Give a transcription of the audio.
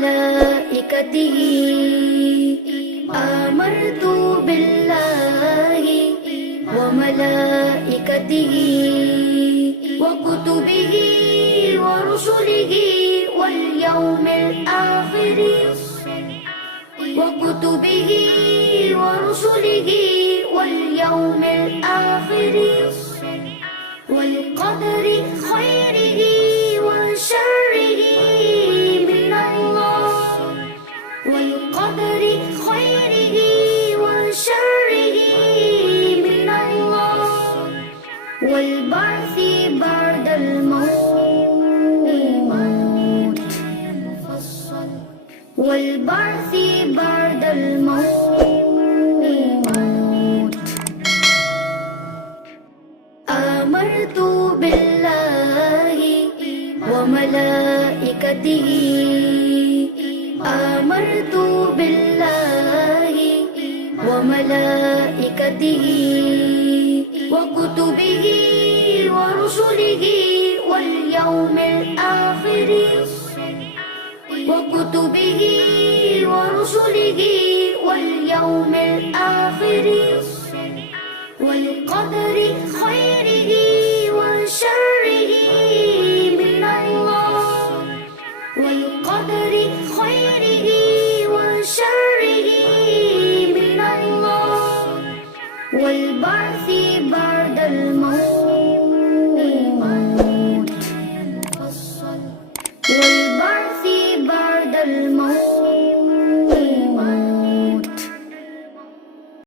وملائكته آمنت بالله وملائكته وكتبه ورسله واليوم الآخر وكتبه ورسله واليوم الآخر والقدر خيره وشره من الله والقدر خيره وشره من الله والبعث بعد الموت والبعث بعد الموت آمنت بالله وملائكته آمنت بالله وملائكته وكتبه ورسله واليوم الآخر وكتبه ورسله واليوم الآخر والقدر خيره وشره